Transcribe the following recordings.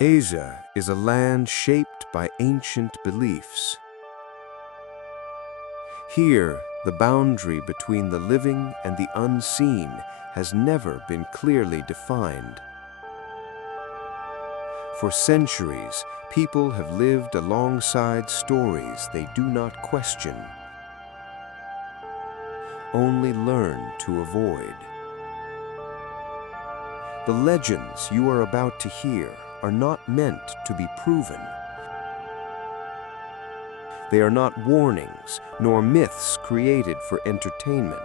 Asia is a land shaped by ancient beliefs. Here, the boundary between the living and the unseen has never been clearly defined. For centuries, people have lived alongside stories they do not question, only learn to avoid. The legends you are about to hear are not meant to be proven. They are not warnings nor myths created for entertainment.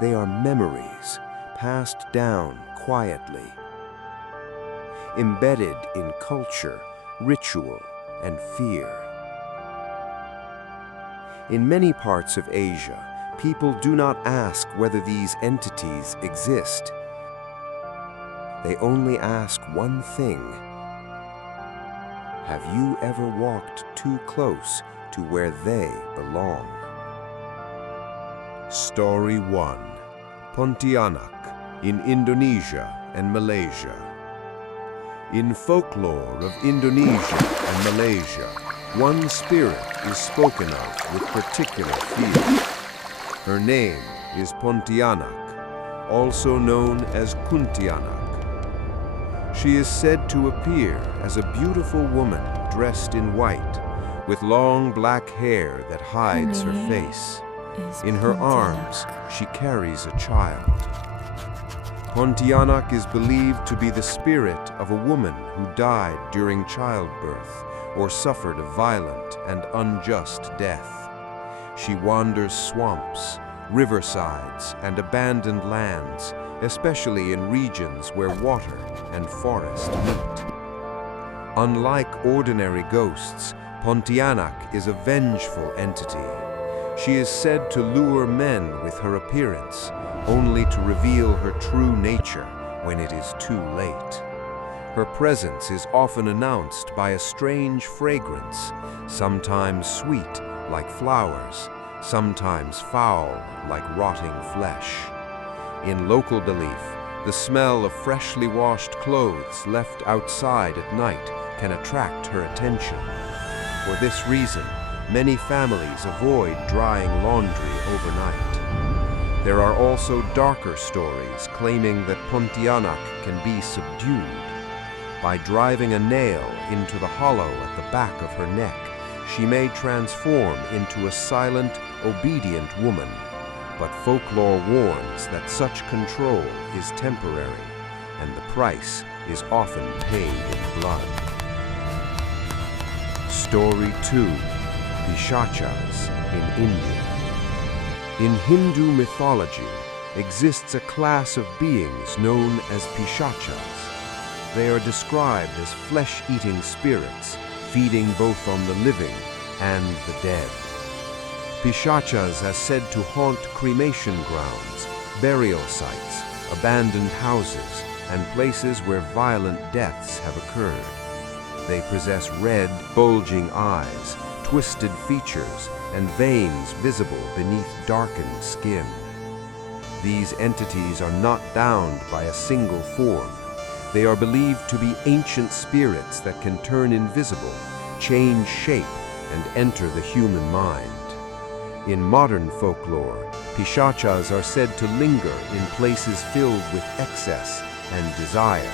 They are memories passed down quietly, embedded in culture, ritual, and fear. In many parts of Asia, people do not ask whether these entities exist. They only ask one thing: have you ever walked too close to where they belong? Story 1. Pontianak in Indonesia and Malaysia. In folklore of Indonesia and Malaysia, one spirit is spoken of with particular fear. Her name is Pontianak, also known as Kuntianak. She is said to appear as a beautiful woman dressed in white, with long black hair that hides her face. In her arms, she carries a child. Pontianak is believed to be the spirit of a woman who died during childbirth or suffered a violent and unjust death. She wanders swamps, riversides, and abandoned lands, especially in regions where water and forest meet. Unlike ordinary ghosts, Pontianak is a vengeful entity. She is said to lure men with her appearance, only to reveal her true nature when it is too late. Her presence is often announced by a strange fragrance, sometimes sweet like flowers, sometimes foul like rotting flesh. In local belief, the smell of freshly washed clothes left outside at night can attract her attention. For this reason, many families avoid drying laundry overnight. There are also darker stories claiming that Pontianak can be subdued. By driving a nail into the hollow at the back of her neck, she may transform into a silent, obedient woman. But folklore warns that such control is temporary, and the price is often paid in blood. Story 2. Pishachas in India. In Hindu mythology exists a class of beings known as Pishachas. They are described as flesh-eating spirits, feeding both on the living and the dead. Pishachas are said to haunt cremation grounds, burial sites, abandoned houses, and places where violent deaths have occurred. They possess red, bulging eyes, twisted features, and veins visible beneath darkened skin. These entities are not bound by a single form. They are believed to be ancient spirits that can turn invisible, change shape, and enter the human mind. In modern folklore, Pishachas are said to linger in places filled with excess and desire,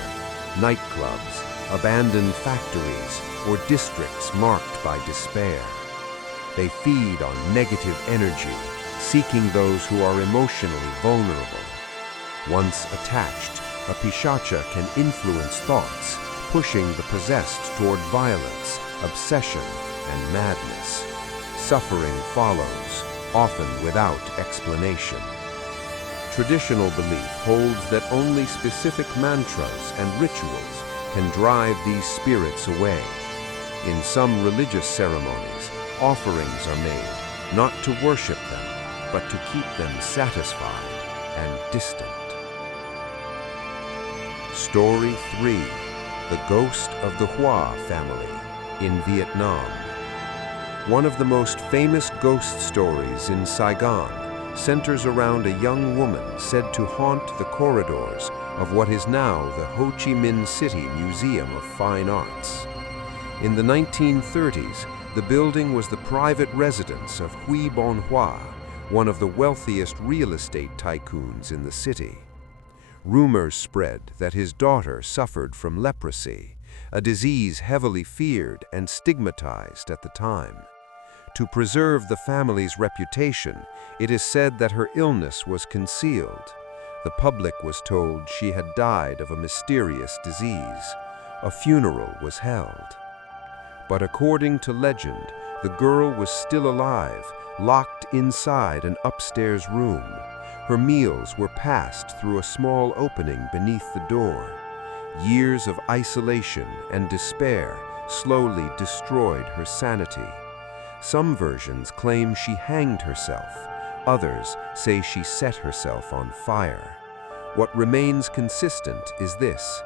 nightclubs, abandoned factories, or districts marked by despair. They feed on negative energy, seeking those who are emotionally vulnerable. Once attached, a Pishacha can influence thoughts, pushing the possessed toward violence, obsession, and madness. Suffering follows, often without explanation. Traditional belief holds that only specific mantras and rituals can drive these spirits away. In some religious ceremonies, offerings are made, not to worship them, but to keep them satisfied and distant. Story 3. The Ghost of the Hua Family in Vietnam. One of the most famous ghost stories in Saigon centers around a young woman said to haunt the corridors of what is now the Ho Chi Minh City Museum of Fine Arts. In the 1930s, the building was the private residence of Huy Bon Hoa, one of the wealthiest real estate tycoons in the city. Rumors spread that his daughter suffered from leprosy, a disease heavily feared and stigmatized at the time. To preserve the family's reputation, it is said that her illness was concealed. The public was told she had died of a mysterious disease. A funeral was held. But according to legend, the girl was still alive, locked inside an upstairs room. Her meals were passed through a small opening beneath the door. Years of isolation and despair slowly destroyed her sanity. Some versions claim she hanged herself. Others say she set herself on fire. What remains consistent is this: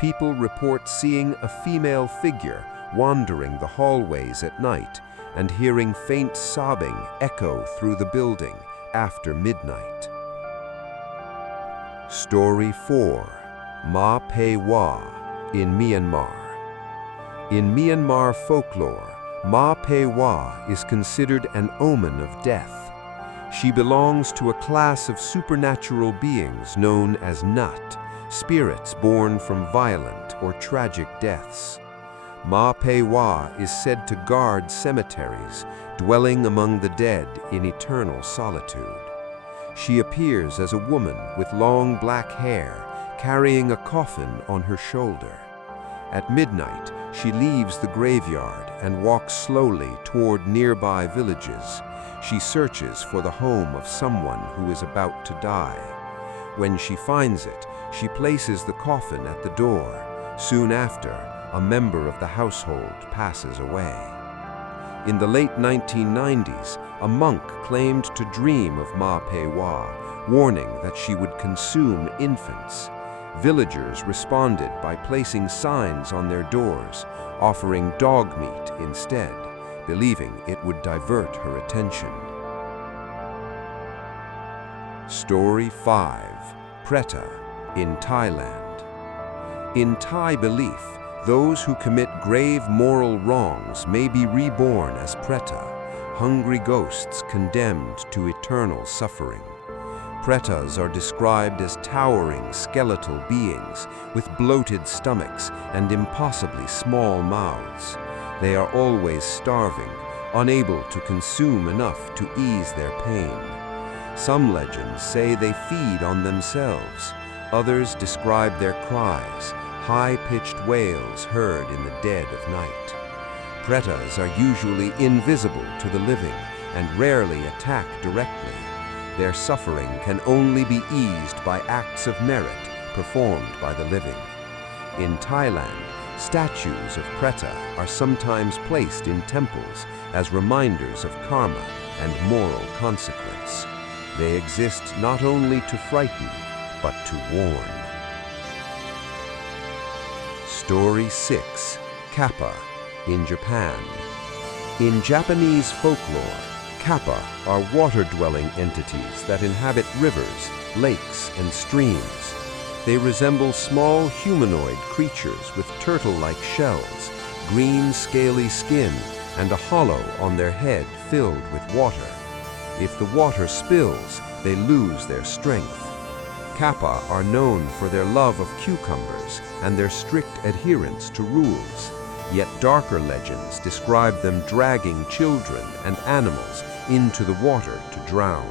people report seeing a female figure wandering the hallways at night and hearing faint sobbing echo through the building after midnight. Story 4. Ma Pei Wa in Myanmar. In Myanmar folklore, Ma Pei Wa is considered an omen of death. She belongs to a class of supernatural beings known as Nut, spirits born from violent or tragic deaths. Ma Pei Wa is said to guard cemeteries, dwelling among the dead in eternal solitude. She appears as a woman with long black hair, carrying a coffin on her shoulder. At midnight, she leaves the graveyard and walks slowly toward nearby villages. She searches for the home of someone who is about to die. When she finds it, she places the coffin at the door. Soon after, a member of the household passes away. In the late 1990s, a monk claimed to dream of Ma Pei Wa, warning that she would consume infants. Villagers responded by placing signs on their doors, offering dog meat instead, believing it would divert her attention. Story 5. Preta in Thailand. In Thai belief, those who commit grave moral wrongs may be reborn as Preta, hungry ghosts condemned to eternal suffering. Pretas are described as towering skeletal beings with bloated stomachs and impossibly small mouths. They are always starving, unable to consume enough to ease their pain. Some legends say they feed on themselves. Others describe their cries, high-pitched wails heard in the dead of night. Pretas are usually invisible to the living and rarely attack directly. Their suffering can only be eased by acts of merit performed by the living. In Thailand, statues of Preta are sometimes placed in temples as reminders of karma and moral consequence. They exist not only to frighten, but to warn. Story 6. Kappa in Japan. In Japanese folklore, kappa are water-dwelling entities that inhabit rivers, lakes, and streams. They resemble small humanoid creatures with turtle-like shells, green scaly skin, and a hollow on their head filled with water. If the water spills, they lose their strength. Kappa are known for their love of cucumbers and their strict adherence to rules. Yet darker legends describe them dragging children and animals into the water to drown.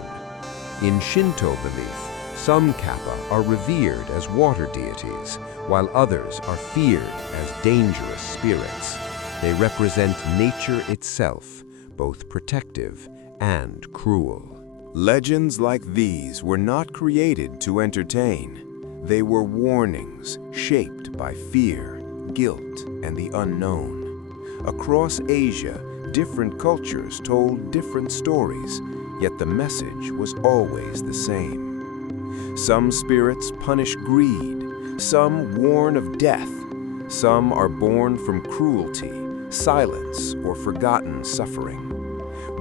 In Shinto belief, some kappa are revered as water deities, while others are feared as dangerous spirits. They represent nature itself, both protective and cruel. Legends like these were not created to entertain. They were warnings shaped by fear, guilt, and the unknown. Across Asia, different cultures told different stories, yet the message was always the same. Some spirits punish greed, some warn of death, some are born from cruelty, silence, or forgotten suffering.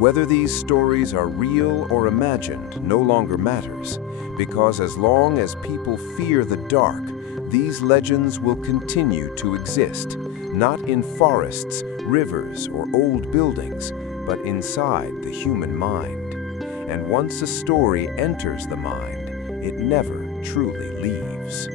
Whether these stories are real or imagined no longer matters, because as long as people fear the dark, these legends will continue to exist, not in forests, rivers, or old buildings, but inside the human mind. And once a story enters the mind, it never truly leaves.